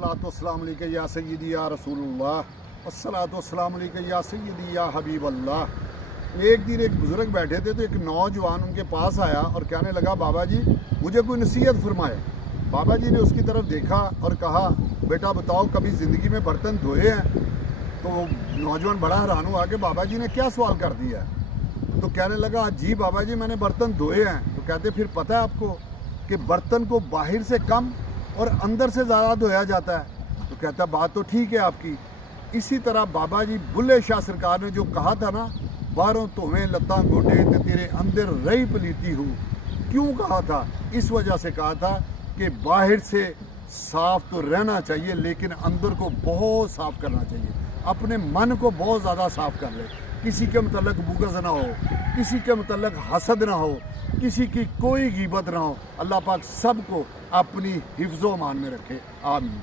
अस्सलातु अलैका या सय्यदी या रसूलुल्लाह, अस्सलातु अलैका या सय्यदी या हबीब अल्लाह। एक दिन एक बुज़ुर्ग बैठे थे तो एक नौजवान उनके पास आया और कहने लगा, बाबा जी मुझे कोई नसीहत फरमाए। बाबा जी ने उसकी तरफ देखा और कहा, बेटा बताओ कभी ज़िंदगी में बर्तन धोए हैं? तो वो नौजवान बड़ा हैरान हुआ कि बाबा जी ने क्या सवाल कर दिया। तो कहने लगा, जी बाबा जी मैंने बर्तन धोए हैं। तो कहते फिर पता है आपको कि बर्तन को बाहर से कम और अंदर से ज़्यादा धोया जाता है। तो कहता बात तो ठीक है आपकी। इसी तरह बाबा जी बुल्ले शाह सरकार ने जो कहा था ना, बारों धोवें लत्तां गोडे ते तेरे अंदर रही पलीती हूँ, क्यों कहा था? इस वजह से कहा था कि बाहर से साफ तो रहना चाहिए लेकिन अंदर को बहुत साफ करना चाहिए। अपने मन को बहुत ज़्यादा साफ कर ले, किसी के मतलब बुग़्ज़ ना हो, किसी के मतलब हसद ना हो, किसी की कोई ग़ीबत ना हो। अल्लाह पाक सबको अपनी हिफ्ज़ो मान में रखे। आमीन।